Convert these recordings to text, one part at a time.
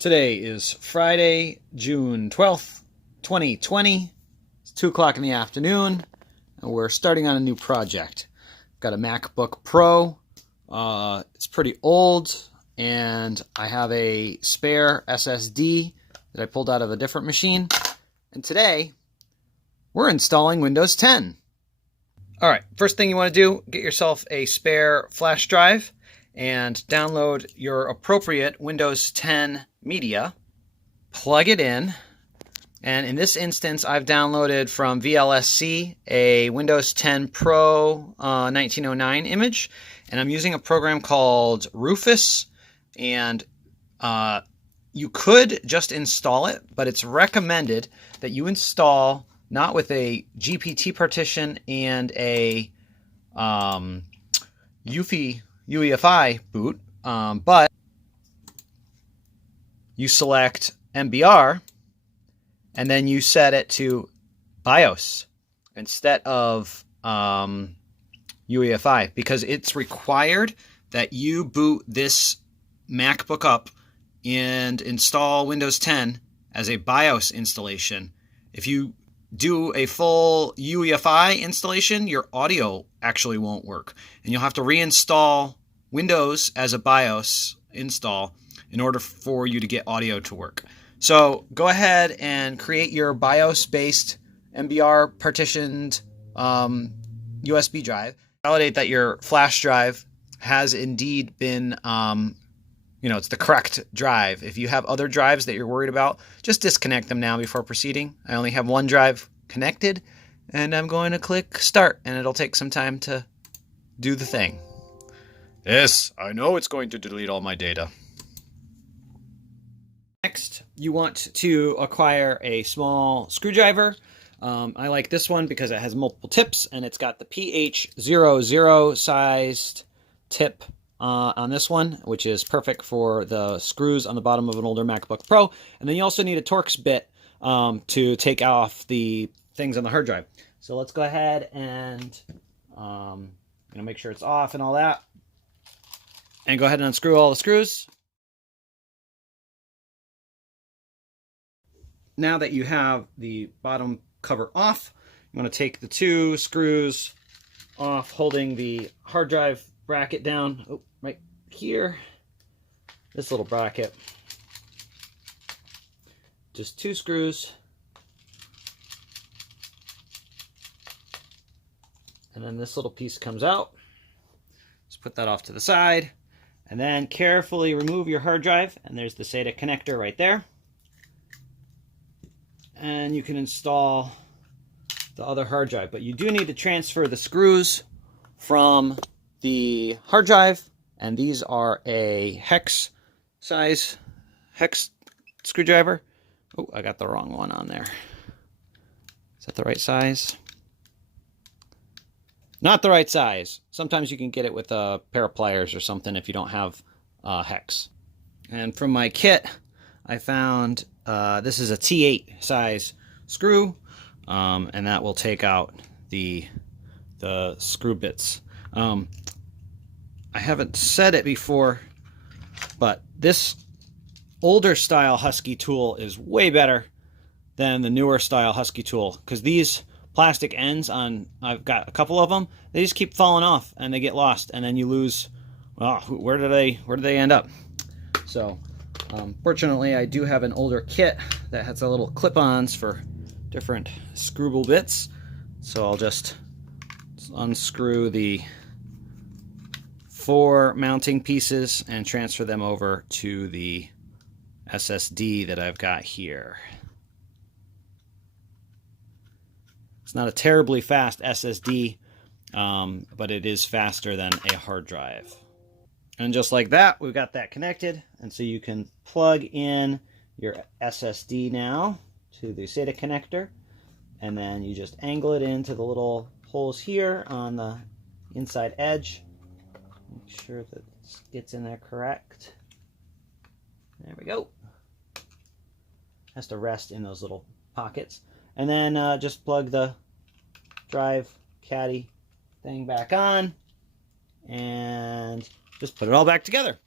Today is Friday, June 12th, 2020. It's 2 o'clock in the afternoon, and we're starting on a new project. Got a MacBook Pro. It's pretty old, and I have a spare SSD that I pulled out of a different machine. And today, we're installing Windows 10. All right, first thing you want to do, get yourself a spare flash drive and download your appropriate Windows 10 media, plug it in, and in this instance I've downloaded from VLSC a Windows 10 Pro 1909 image, and I'm using a program called Rufus, and you could just install it, but it's recommended that you install not with a GPT partition and a uefi boot, but you select MBR and then you set it to BIOS instead of uefi, because it's required that you boot this MacBook up and install Windows 10 as a BIOS installation. If you do a full uefi installation, your audio actually won't work, and you'll have to reinstall Windows as a BIOS install in order for you to get audio to work. So go ahead and create your BIOS-based MBR partitioned USB drive. Validate that your flash drive has indeed been, it's the correct drive. If you have other drives that you're worried about, just disconnect them now before proceeding. I only have one drive connected, and I'm going to click start, and it'll take some time to do the thing. Yes, I know it's going to delete all my data. Next, you want to acquire a small screwdriver. I like this one because it has multiple tips, and it's got the PH00 sized tip on this one, which is perfect for the screws on the bottom of an older MacBook Pro. And then you also need a Torx bit to take off the things on the hard drive. So let's go ahead and make sure it's off and all that. And go ahead and unscrew all the screws. Now that you have the bottom cover off, you want to take the two screws off, holding the hard drive bracket down, right here, this little bracket. Just two screws. And then this little piece comes out. Just put that off to the side. And then carefully remove your hard drive, and there's the SATA connector right there. And you can install the other hard drive, but you do need to transfer the screws from the hard drive, and these are a hex screwdriver. Oh, I got the wrong one on there. Is that the right size? Not the right size. Sometimes you can get it with a pair of pliers or something if you don't have hex. And from my kit, I found this is a T8 size screw, and that will take out the screw bits. I haven't said it before, but this older style Husky tool is way better than the newer style Husky tool, because these plastic ends on, I've got a couple of them, they just keep falling off and they get lost, and then you lose, well, where do they end up? So fortunately, I do have an older kit that has a little clip-ons for different screwable bits. So I'll just unscrew the 4 mounting pieces and transfer them over to the SSD that I've got here. It's not a terribly fast SSD, but it is faster than a hard drive. And just like that, we've got that connected. And so you can plug in your SSD now to the SATA connector. And then you just angle it into the little holes here on the inside edge. Make sure that it gets in there correct. There we go. Has to rest in those little pockets. And then just plug the drive caddy thing back on. And just put it all back together.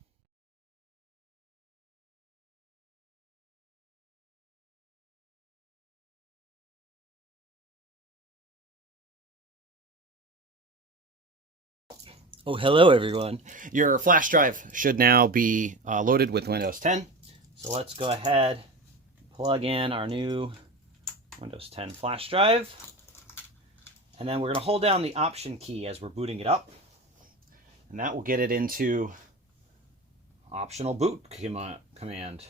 Oh, hello everyone. Your flash drive should now be loaded with Windows 10. So let's go ahead, plug in our new Windows 10 flash drive. And then we're going to hold down the Option key as we're booting it up. And that will get it into optional boot command.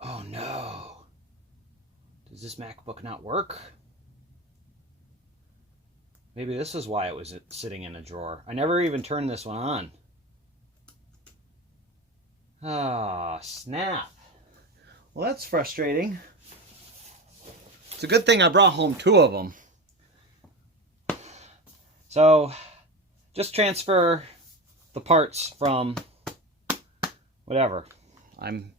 Oh no. Does this MacBook not work? Maybe this is why it was sitting in a drawer. I never even turned this one on. Ah, snap. Well, that's frustrating. It's a good thing I brought home 2 of them. So, just transfer the parts from whatever. I'm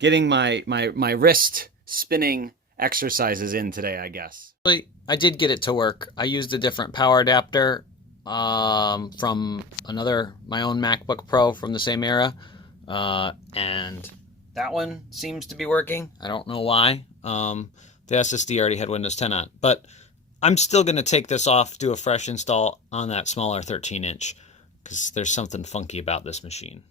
getting my wrist spinning exercises in today, I guess. I did get it to work. I used a different power adapter from my own MacBook Pro from the same era, and that one seems to be working. I don't know why. The SSD already had Windows 10 on, but I'm still going to take this off, do a fresh install on that smaller 13-inch, because there's something funky about this machine.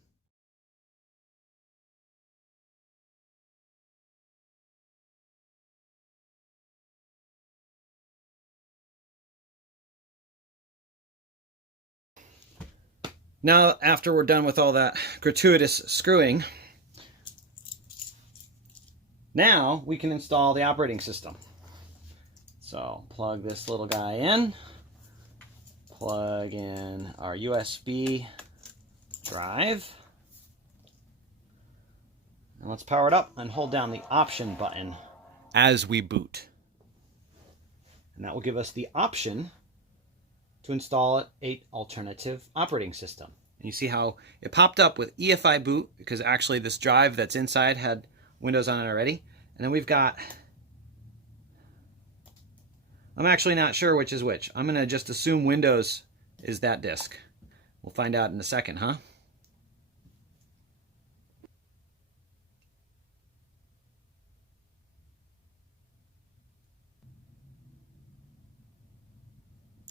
Now, after we're done with all that gratuitous screwing, now we can install the operating system. So plug this little guy in, plug in our USB drive, and let's power it up and hold down the Option button as we boot. And that will give us the option to install an alternative operating system. And you see how it popped up with uefi boot, because actually this drive that's inside had Windows on it already. And then we've got, I'm actually not sure which is which. I'm going to just assume Windows is that disk. We'll find out in a second, huh?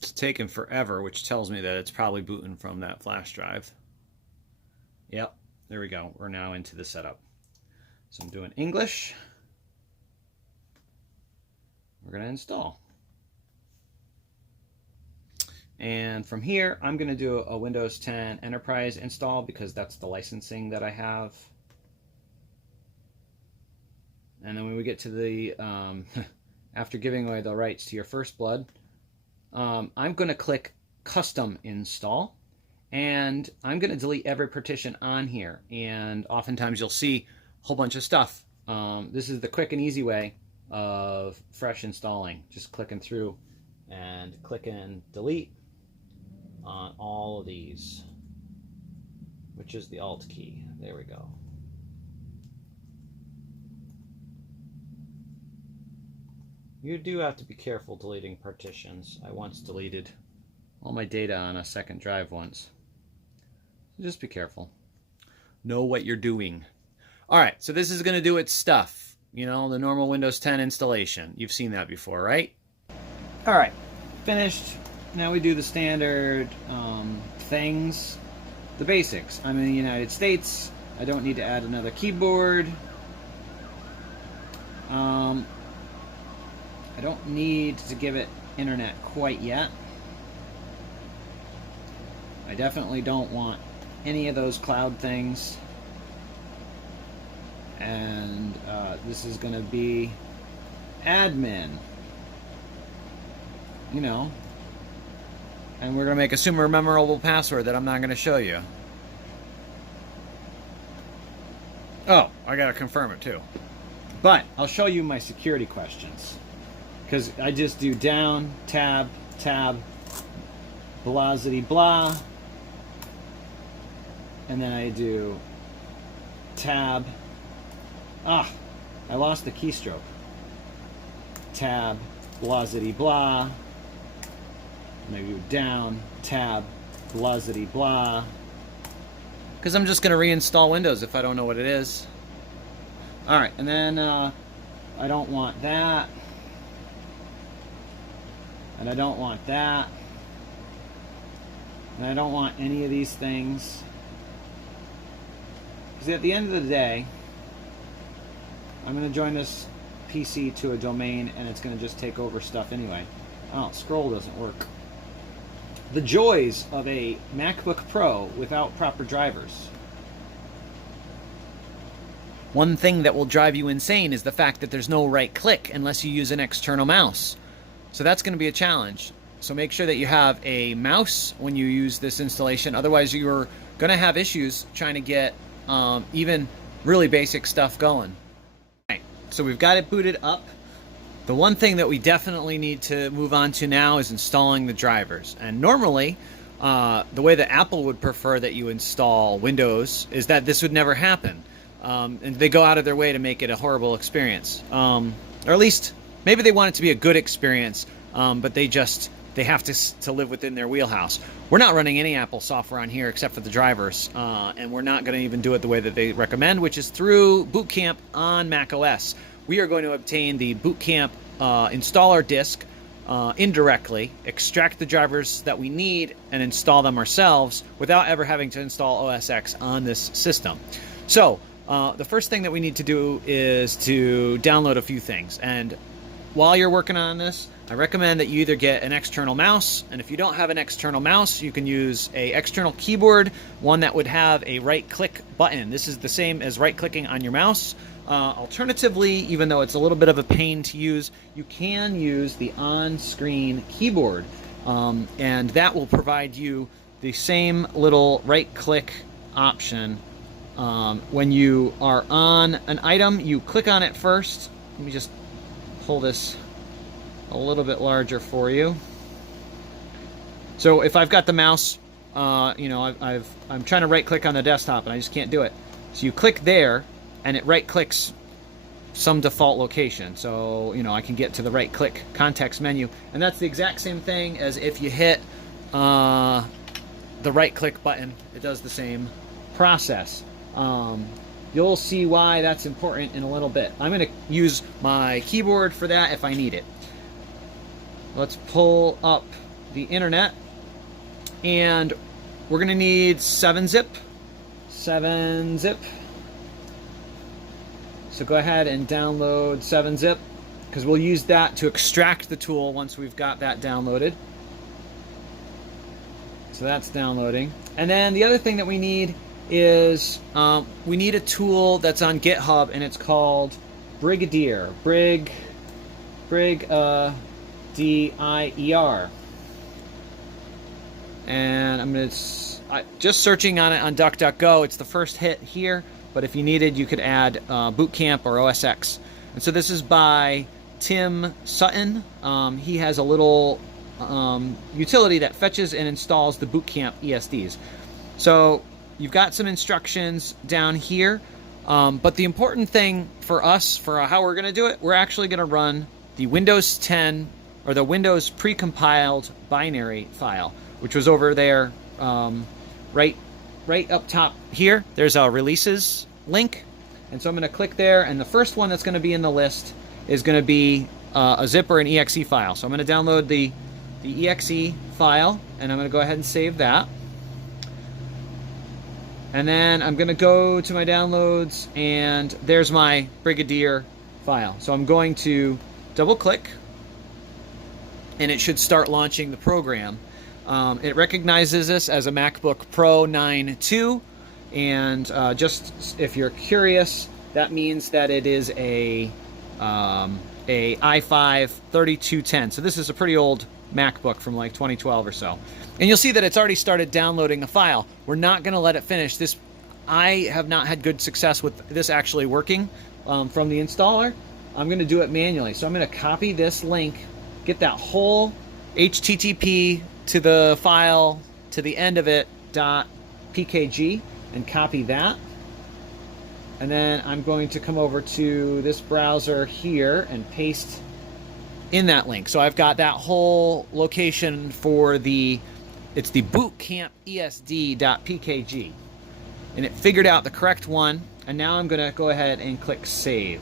It's taken forever, which tells me that it's probably booting from that flash drive. Yep, there we go. We're now into the setup. So I'm doing English. We're going to install. And from here, I'm going to do a Windows 10 Enterprise install, because that's the licensing that I have. And then when we get to the, after giving away the rights to your first blood, I'm going to click Custom Install, and I'm going to delete every partition on here. And oftentimes you'll see a whole bunch of stuff. This is the quick and easy way of fresh installing. Just clicking through and clicking delete on all of these, which is the Alt key. There we go. You do have to be careful deleting partitions. I once deleted all my data on a second drive once. So just be careful. Know what you're doing. Alright, so this is going to do its stuff. You know, the normal Windows 10 installation. You've seen that before, right? Alright, finished. Now we do the standard things. The basics. I'm in the United States. I don't need to add another keyboard. I don't need to give it internet quite yet. I definitely don't want any of those cloud things. And this is going to be admin. You know. And we're going to make a super memorable password that I'm not going to show you. Oh, I got to confirm it too. But I'll show you my security questions. Because I just do down, tab, tab, blah-zity blah. And then I do tab. Ah, I lost the keystroke. Tab, blah-zity blah. And I do down, tab, blah-zity blah. Because I'm just going to reinstall Windows if I don't know what it is. Alright, and then I don't want that. And I don't want that. And I don't want any of these things, because at the end of the day, I'm going to join this PC to a domain and it's going to just take over stuff anyway. Oh, scroll doesn't work. The joys of a MacBook Pro without proper drivers. One thing that will drive you insane is the fact that there's no right click unless you use an external mouse. So that's going to be a challenge. So make sure that you have a mouse when you use this installation. Otherwise, you're going to have issues trying to get even really basic stuff going. Right, so we've got it booted up. The one thing that we definitely need to move on to now is installing the drivers. And normally, the way that Apple would prefer that you install Windows is that this would never happen. And they go out of their way to make it a horrible experience. Or at least, maybe they want it to be a good experience, but they have to live within their wheelhouse. We're not running any Apple software on here except for the drivers, and we're not going to even do it the way that they recommend, which is through Boot Camp on macOS. We are going to obtain the Boot Camp installer disk indirectly, extract the drivers that we need, and install them ourselves without ever having to install OS X on this system. So, the first thing that we need to do is to download a few things. And while you're working on this, I recommend that you either get an external mouse, and if you don't have an external mouse, you can use an external keyboard, one that would have a right-click button. This is the same as right-clicking on your mouse. Alternatively, even though it's a little bit of a pain to use, you can use the on-screen keyboard, and that will provide you the same little right-click option. When you are on an item, you click on it first. Let me just pull this a little bit larger for you. So if I've got the mouse, I'm trying to right-click on the desktop and I just can't do it. So you click there, and it right-clicks some default location. So I can get to the right-click context menu, and that's the exact same thing as if you hit the right-click button. It does the same process. You'll see why that's important in a little bit. I'm going to use my keyboard for that if I need it. Let's pull up the internet, and we're going to need 7-zip. 7-zip. So go ahead and download 7-zip, because we'll use that to extract the tool once we've got that downloaded. So that's downloading. And then the other thing that we need is we need a tool that's on GitHub, and it's called Brigadier. D-I-E-R. And I'm just searching on it on DuckDuckGo. It's the first hit here, but if you needed, you could add Boot Camp or OS X. And so this is by Tim Sutton. He has a little utility that fetches and installs the Boot Camp ESDs. So you've got some instructions down here, but the important thing for us, for how we're going to do it, we're actually going to run the Windows 10 or the Windows precompiled binary file, which was over there, right up top here. There's a releases link, and so I'm going to click there, and the first one that's going to be in the list is going to be a zip or an exe file. So I'm going to download the exe file, and I'm going to go ahead and save that. And then I'm going to go to my downloads, and there's my Brigadier file. So I'm going to double click, and it should start launching the program. It recognizes this as a MacBook Pro 9.2, and just if you're curious, that means that it is a i5 3210. So this is a pretty old MacBook from like 2012 or so. And you'll see that it's already started downloading a file. We're not going to let it finish. I have not had good success with this actually working from the installer. I'm going to do it manually. So I'm going to copy this link, get that whole HTTP to the file to the end of it .pkg, and copy that. And then I'm going to come over to this browser here and paste in that link. So I've got that whole location for it's the BootCampESD.pkg. And it figured out the correct one. And now I'm going to go ahead and click Save.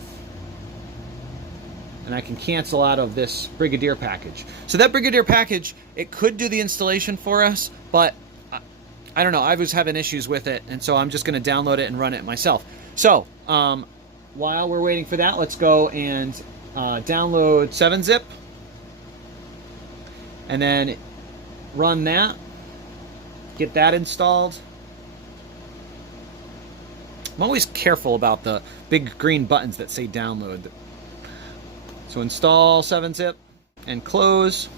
And I can cancel out of this Brigadier package. So that Brigadier package, it could do the installation for us, but I don't know, I was having issues with it, and so I'm just going to download it and run it myself. So while we're waiting for that, let's go and download 7-zip, and then run that, get that installed. I'm always careful about the big green buttons that say download. So install 7-zip and close.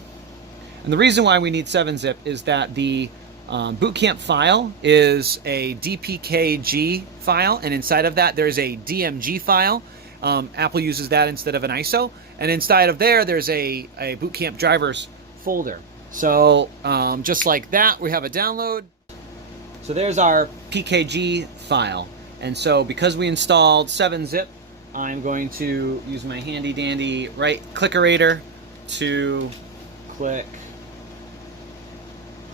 And the reason why we need 7-zip is that the Boot Camp file is a .dpkg file, and inside of that there's a DMG file. Apple uses that instead of an ISO, and inside of there there's a Boot Camp drivers folder. So just like that, we have a download. So there's our PKG file. And so because we installed 7-zip, I'm going to use my handy dandy right clickerator to click.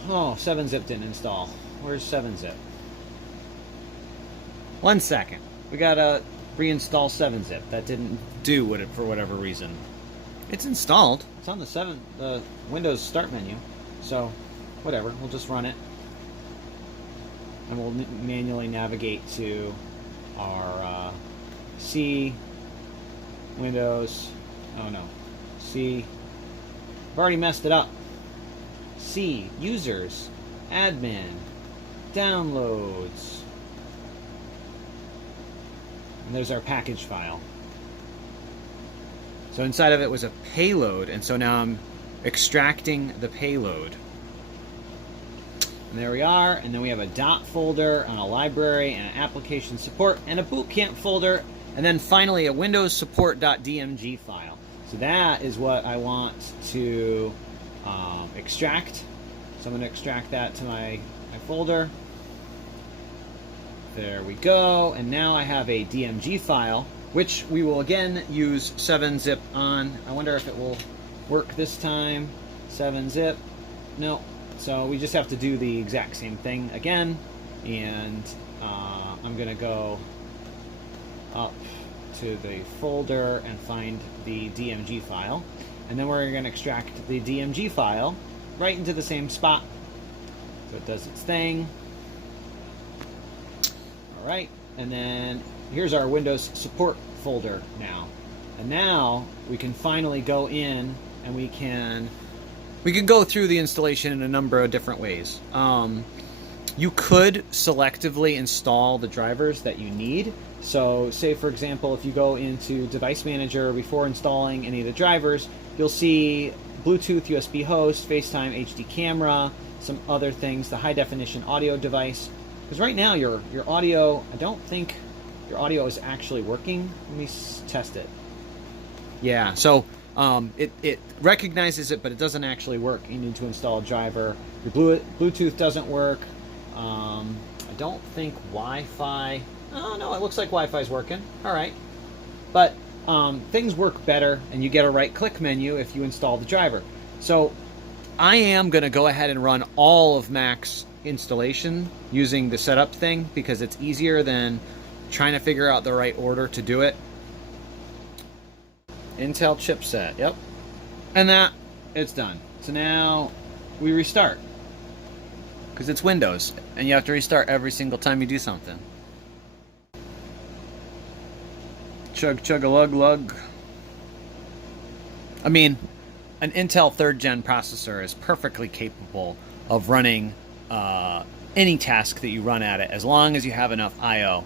Oh, 7-zip didn't install. Where's 7-zip? 1 second. We gotta reinstall 7-zip. That didn't do it for whatever reason. It's installed. It's on the Windows Start menu. So, whatever. We'll just run it. And we'll manually navigate to our C, Windows, oh no, C, I've already messed it up. C, users, admin, downloads, and there's our package file. So inside of it was a payload, and so now I'm extracting the payload. And there we are, and then we have a dot folder on a library and an application support and a boot camp folder, and then finally a WindowsSupport.dmg file. So that is what I want to extract. So I'm going to extract that to my folder. There we go, and now I have a DMG file, which we will again use 7-zip on. I wonder if it will work this time. 7-zip, no. So we just have to do the exact same thing again, and I'm going to go up to the folder and find the DMG file, and then we're going to extract the DMG file right into the same spot. So it does its thing. Alright, and then here's our Windows Support folder now. And now we can finally go in and we can go through the installation in a number of different ways. You could selectively install the drivers that you need. So say, for example, if you go into Device Manager before installing any of the drivers, you'll see Bluetooth, USB host, FaceTime, HD camera, some other things, the high definition audio device. Because right now your audio, I don't think your audio is actually working. Let me test it. Yeah, so it recognizes it, but it doesn't actually work. You need to install a driver. Your Bluetooth doesn't work. I don't think Wi-Fi. Oh no, it looks like Wi-Fi is working. All right, but things work better, and you get a right-click menu if you install the driver. So I am going to go ahead and run all of Mac's installation using the setup thing because it's easier than trying to figure out the right order to do it. Intel chipset, yep. And that, it's done. So now we restart. Because it's Windows, and you have to restart every single time you do something. Chug chug a lug lug. I mean, an Intel 3rd gen processor is perfectly capable of running any task that you run at it as long as you have enough I/O.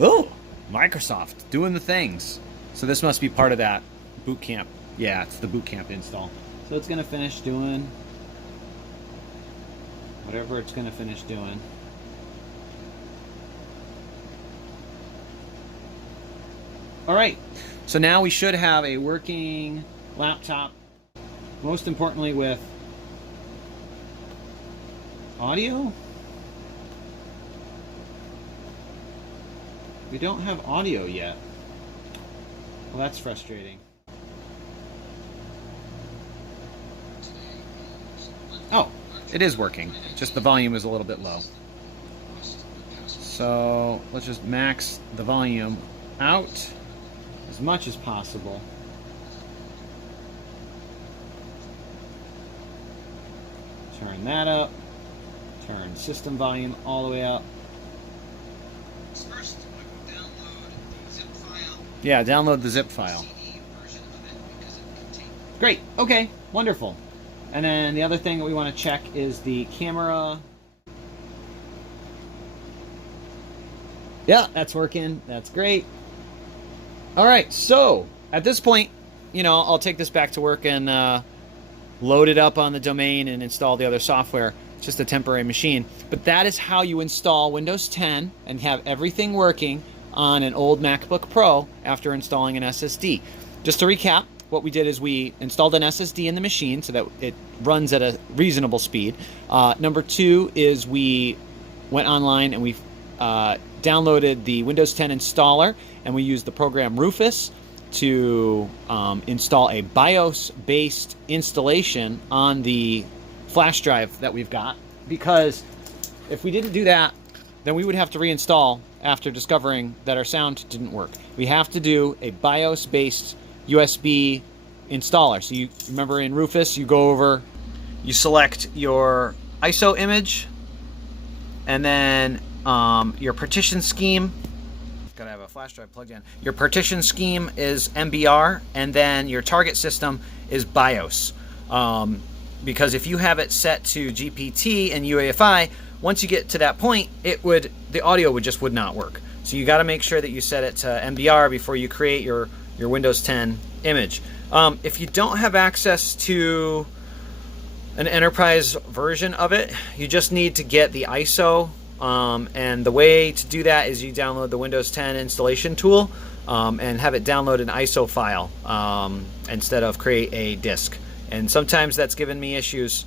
Oh, Microsoft doing the things. So this must be part of that Boot Camp. Yeah, it's the Boot Camp install. So it's going to finish doing whatever it's going to finish doing. All right, so now we should have a working laptop, most importantly with audio. We don't have audio yet. Well, that's frustrating. Oh, it is working. Just the volume is a little bit low. So let's just max the volume out as much as possible. Turn that up. Turn system volume all the way up. First, I will download the zip file. Yeah, download the zip file. CD version of it because it contains. Great. Okay. Wonderful. And then the other thing that we want to check is the camera. Yeah, that's working. That's great. All right. So at this point, you know, I'll take this back to work and load it up on the domain and install the other software. It's just a temporary machine. But that is how you install Windows 10 and have everything working on an old MacBook Pro after installing an SSD. Just to recap, what we did is we installed an SSD in the machine so that it runs at a reasonable speed. Number two is we went online and we downloaded the Windows 10 installer, and we used the program Rufus to install a BIOS-based installation on the flash drive that we've got, because if we didn't do that, then we would have to reinstall after discovering that our sound didn't work. We have to do a BIOS-based USB installer. So you remember in Rufus, you go over, you select your ISO image, and then your partition scheme. Gotta have a flash drive plugged in. Your partition scheme is MBR, and then your target system is BIOS. Because if you have it set to GPT and UEFI, once you get to that point, the audio would not work. So you got to make sure that you set it to MBR before you create your Windows 10 image. If you don't have access to an enterprise version of it, you just need to get the ISO. And the way to do that is you download the Windows 10 installation tool and have it download an ISO file instead of create a disk. And sometimes that's given me issues.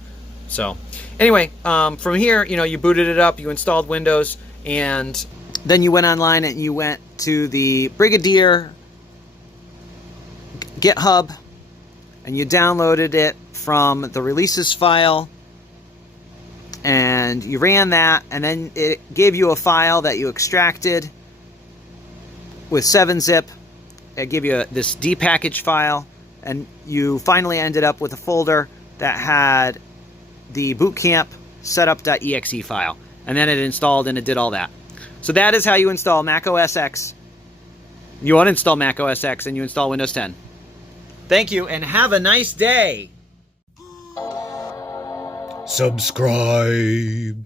So anyway, from here, you know, you booted it up, you installed Windows, and then you went online and you went to the Brigadier GitHub and you downloaded it from the releases file, and you ran that, and then it gave you a file that you extracted with 7-zip. It gave you this dpackage file, and you finally ended up with a folder that had the Boot Camp setup.exe file, and then it installed and it did all that. So that is how you install Mac OS X. You uninstall Mac OS X and you install Windows 10. Thank you, and have a nice day. Subscribe.